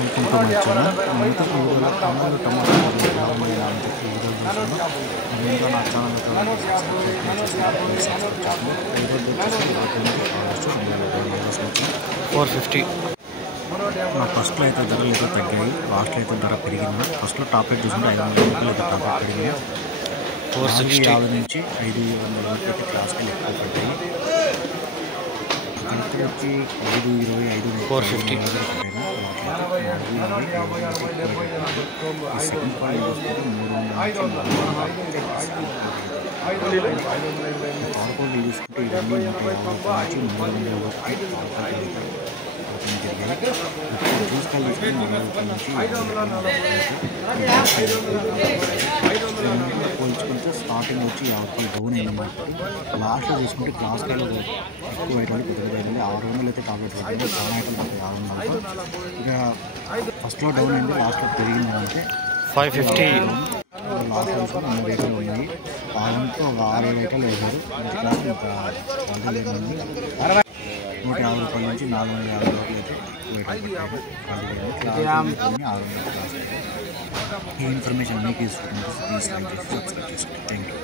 Welcome to my channel. మనకి ఈ వీడియోలో టమాటా అదేంటో నా ఛానల్ $450. నా ఫస్ట్లో అయితే ధరలు అయితే తగ్గాయి, లాస్ట్లో అయితే ధర పెరిగింది. ఫస్ట్లో టాప్ రేట్ చూసుకుంటే $500 అయితే టాప్ రేట్ పెరిగింది. 460 నుంచి 500 వరకు అయితే క్లాస్కి ఎక్కువ పడ్డాయి. అక్కడ వచ్చి 520 450 సెకండ్ క్వాలిటీ చూసుకుంటే 300 కార్పోరేట్ తీసుకుంటే ఇవన్నీ 150 నుంచి 300 జ్యూస్ కాల్ తీసుకుంటే 40 నుంచి పోల్చుకుంటే స్టార్టింగ్ వచ్చి 50 డౌన్ అయిందన్నమాట. లాస్ట్లో తీసుకుంటే క్లాస్ కాయలు ఎక్కువ ఐటమ్లు కుదరదైంది. 600 అయితే టాబ్లెట్ పడింది. చాలా ఐటమ్ పడుతుంది 600. ఇక ఫస్ట్లో డౌన్ అయింది, లాస్ట్లో పెరిగింది అంటే 550. లాస్ట్ తీసుకుని 3 ఐటమ్లు ఉన్నాయి. ఆరంతో ఒక 6-7 ఐటమ్లు వేశారు. ఇంకా పండుగ $150 నుంచి $450 వరకు అయితే ఈ ఇన్ఫర్మేషన్ మీకు తీసుకుంటే ప్లీజ్ లైక్ చేసి సబ్స్క్రైబ్ చేసుకోండి. Thank you.